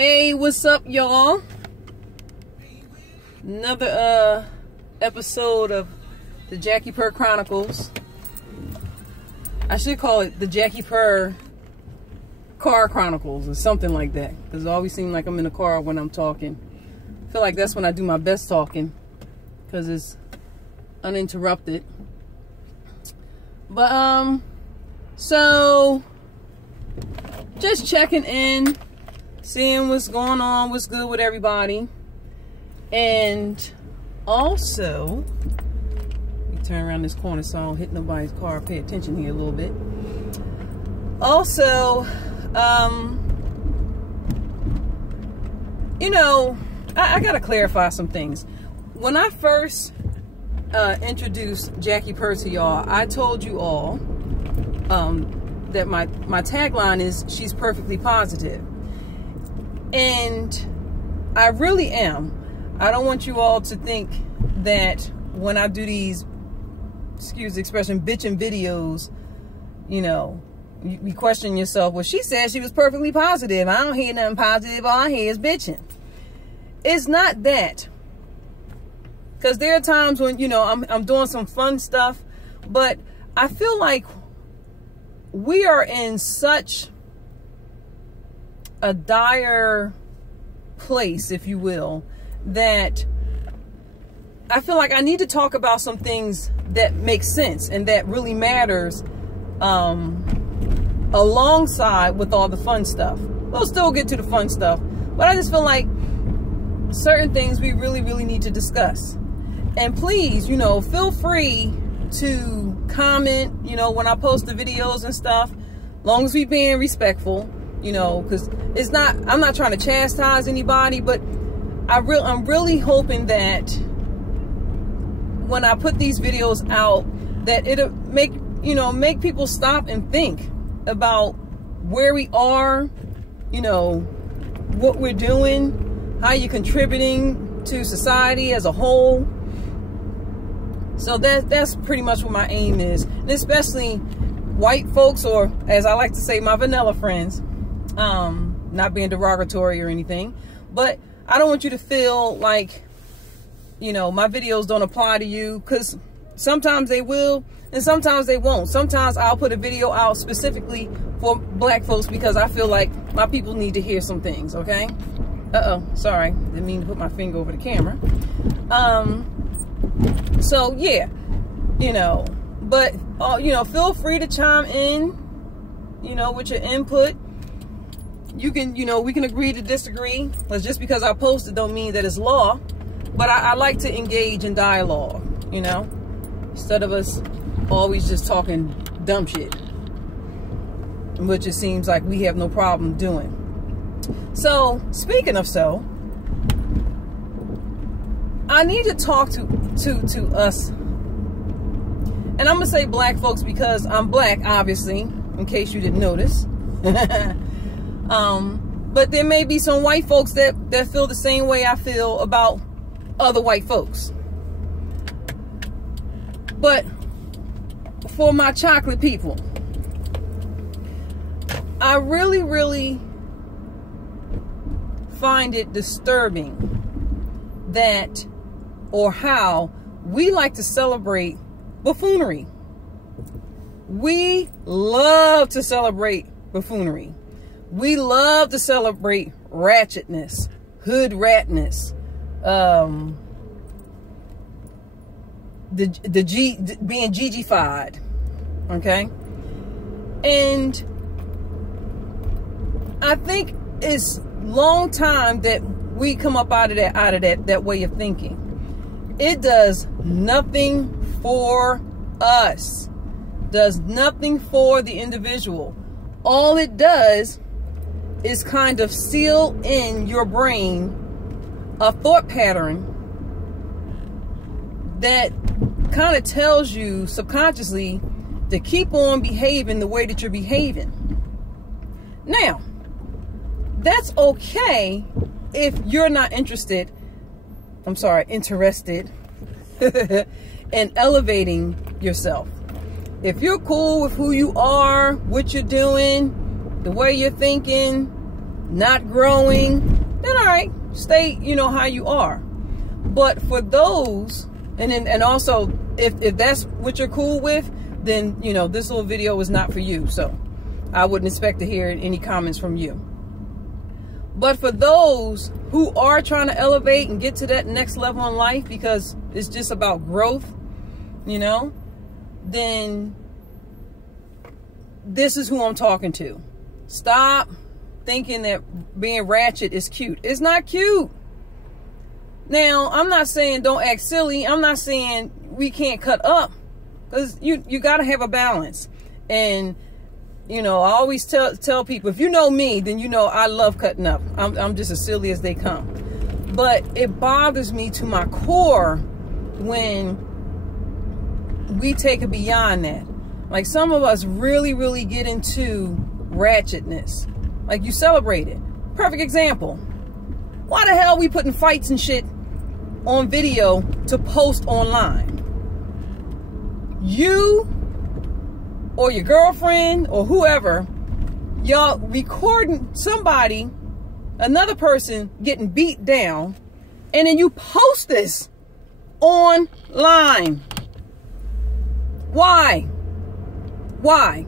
Hey, what's up, y'all? Another episode of the Jackie Purr Chronicles. I should call it the Jackie Purr Car Chronicles or something like that, because it always seems like I'm in the car when I'm talking. I feel like that's when I do my best talking, because it's uninterrupted. But so just checking in, seeing what's going on, what's good with everybody. And also, let me turn around this corner so I don't hit nobody's car. Pay attention here a little bit. Also, you know, I gotta clarify some things. When I first introduced Jackie Purr to y'all, I told you all that my tagline is she's perfectly positive. And I really am. I don't want you all to think that when I do these, excuse the expression, bitching videos, you know, you question yourself. Well, she said she was perfectly positive. I don't hear nothing positive. All I hear is bitching. It's not that. Because there are times when, you know, I'm doing some fun stuff, but I feel like we are in such a dire place, if you will, that I feel like I need to talk about some things that make sense and that really matters alongside with all the fun stuff. We'll still get to the fun stuff, but I just feel like certain things we really need to discuss. And please, you know, feel free to comment, you know, when I post the videos and stuff, long as we being respectful, you know, because it's not, I'm not trying to chastise anybody, but I'm really hoping that when I put these videos out, that it'll make, you know, make people stop and think about where we are, you know, what we're doing, how you're contributing to society as a whole. So that's pretty much what my aim is. And especially white folks, or as I like to say, my vanilla friends, not being derogatory or anything, but I don't want you to feel like, you know, my videos don't apply to you, because sometimes they will and sometimes they won't. Sometimes I'll put a video out specifically for black folks because I feel like my people need to hear some things, okay? Sorry, didn't mean to put my finger over the camera. So yeah, you know, but you know, feel free to chime in, you know, with your input. You can, you know, we can agree to disagree, but just because I posted don't mean that it's law. But I like to engage in dialogue, you know, instead of us always just talking dumb shit, which it seems like we have no problem doing. So speaking of so, I need to talk to us, and I'm gonna say black folks because I'm black, obviously, in case you didn't notice. But there may be some white folks that feel the same way I feel about other white folks. But for my chocolate people, I really find it disturbing that, or how we like to celebrate buffoonery. We love to celebrate buffoonery. We love to celebrate ratchetness, hood ratness, being Gigi-fied, okay? And I think it's long time that we come up out of that way of thinking. It does nothing for us, does nothing for the individual. All it does is kind of seal in your brain a thought pattern that kind of tells you subconsciously to keep on behaving the way that you're behaving. Now, that's okay if you're not interested in elevating yourself. If you're cool with who you are, what you're doing, the way you're thinking, not growing, then all right, stay, you know, how you are. But for those, and also if that's what you're cool with, then, you know, this little video is not for you. So I wouldn't expect to hear any comments from you. But for those who are trying to elevate and get to that next level in life, because it's just about growth, you know, then this is who I'm talking to. Stop thinking that being ratchet is cute. It's not cute. Now, I'm not saying don't act silly. I'm not saying we can't cut up, because you got to have a balance. And you know, I always tell people, if you know me, then you know I love cutting up. I'm just as silly as they come. But it bothers me to my core when we take it beyond that. Like, some of us really, really get into ratchetness. Like, you celebrate it. Perfect example. Why the hell are we putting fights and shit on video to post online? You or your girlfriend or whoever, y'all recording somebody, another person getting beat down, and then you post this online. Why? Why?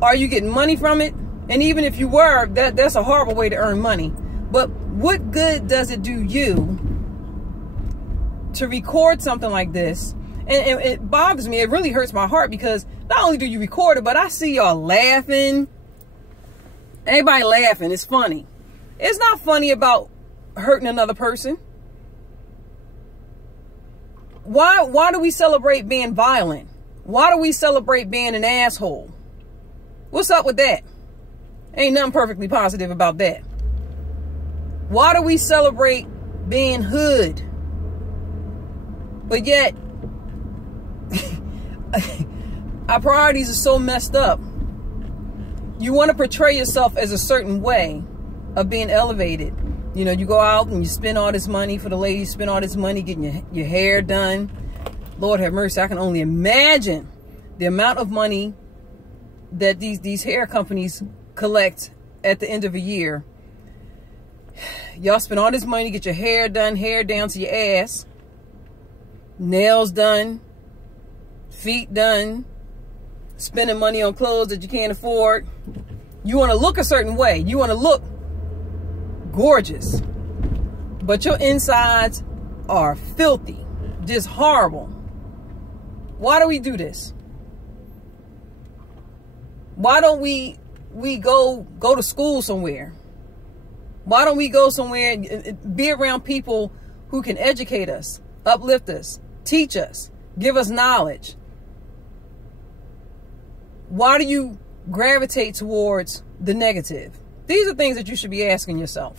Are you getting money from it? And even if you were, that's a horrible way to earn money. But what good does it do you to record something like this? And it bothers me. It really hurts my heart, because not only do you record it, but I see y'all laughing. Everybody laughing. It's funny. It's not funny about hurting another person. Why do we celebrate being violent? Why do we celebrate being an asshole? What's up with that? Ain't nothing perfectly positive about that. Why do we celebrate being hood? But yet, our priorities are so messed up. You want to portray yourself as a certain way of being elevated. You know, you go out and you spend all this money for the ladies, spend all this money getting your hair done. Lord have mercy, I can only imagine the amount of money that these hair companies collect at the end of a year. Y'all spend all this money to get your hair done, hair down to your ass, nails done, feet done, spending money on clothes that you can't afford. You want to look a certain way. You want to look gorgeous, but your insides are filthy, just horrible. Why do we do this? Why don't we go to school somewhere? Why don't we go somewhere and be around people who can educate us, uplift us, teach us, give us knowledge? Why do you gravitate towards the negative? These are things that you should be asking yourself.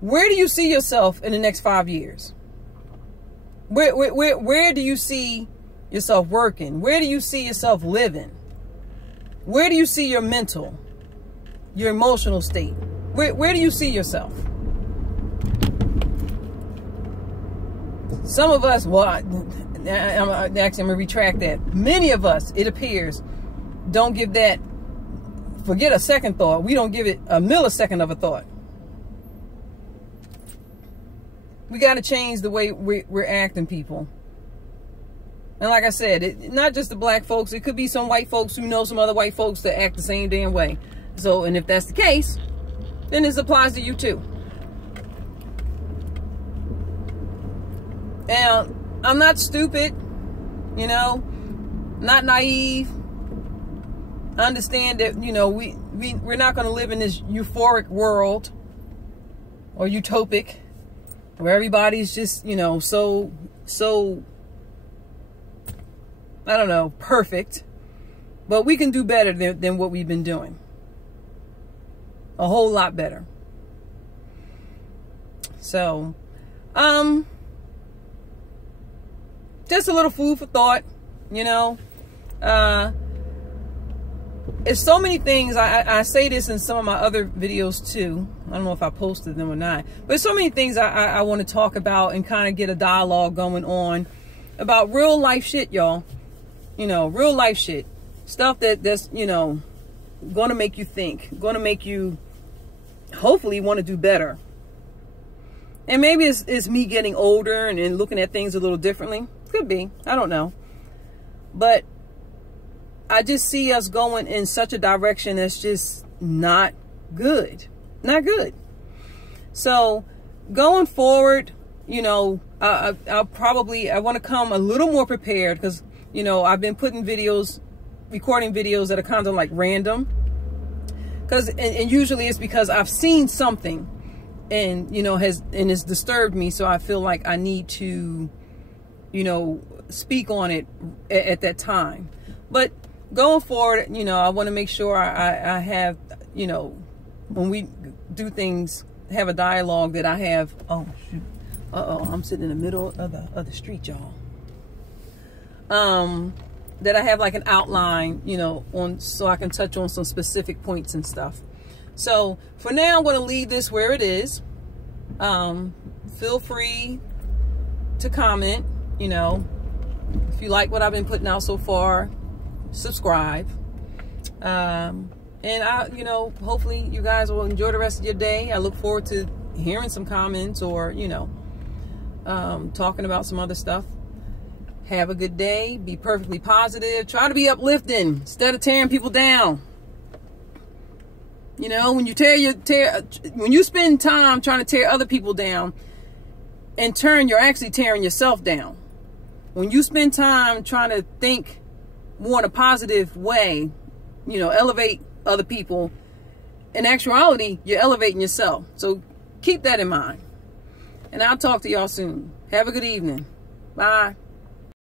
Where do you see yourself in the next 5 years? Where do you see yourself working? Where do you see yourself living? Where do you see your mental, your emotional state? Where do you see yourself? Some of us, well, I'm going to retract that. Many of us, it appears, don't give that, forget a second thought. We don't give it a millisecond of a thought. We got to change the way we're acting, people. And like I said, not just the black folks. It could be some white folks who know some other white folks that act the same damn way. So, and if that's the case, then this applies to you too. And I'm not stupid, you know, not naive. I understand that, you know, we're not going to live in this euphoric world or utopic where everybody's just, you know, so I don't know, perfect. But we can do better than what we've been doing. A whole lot better. So, just a little food for thought, you know. It's so many things. I say this in some of my other videos too. I don't know if I posted them or not. But there's so many things I want to talk about and kind of get a dialogue going on about real life shit, y'all. You know, real life shit. Stuff that's, you know, going to make you think, going to make you hopefully want to do better. And maybe it's me getting older and looking at things a little differently. Could be. I don't know. But I just see us going in such a direction that's just not good. Not good. So going forward, you know, I want to come a little more prepared, because, you know, I've been putting videos, recording videos that are kind of like random. And usually it's because I've seen something and, you know, it's disturbed me. So I feel like I need to, you know, speak on it at that time. But going forward, you know, I want to make sure I have, you know, when we do things, have a dialogue that I have. Oh shoot! I'm sitting in the middle of the street, y'all. That I have like an outline, you know, so I can touch on some specific points and stuff. So for now, I'm going to leave this where it is. Feel free to comment. You know, if you like what I've been putting out so far, subscribe. And you know, hopefully you guys will enjoy the rest of your day. I look forward to hearing some comments, or, you know, talking about some other stuff. Have a good day. Be perfectly positive. Try to be uplifting instead of tearing people down. You know, when you spend time trying to tear other people down, in turn, you're actually tearing yourself down. When you spend time trying to think more in a positive way, you know, elevate other people, in actuality, you're elevating yourself. So keep that in mind. And I'll talk to y'all soon. Have a good evening. Bye.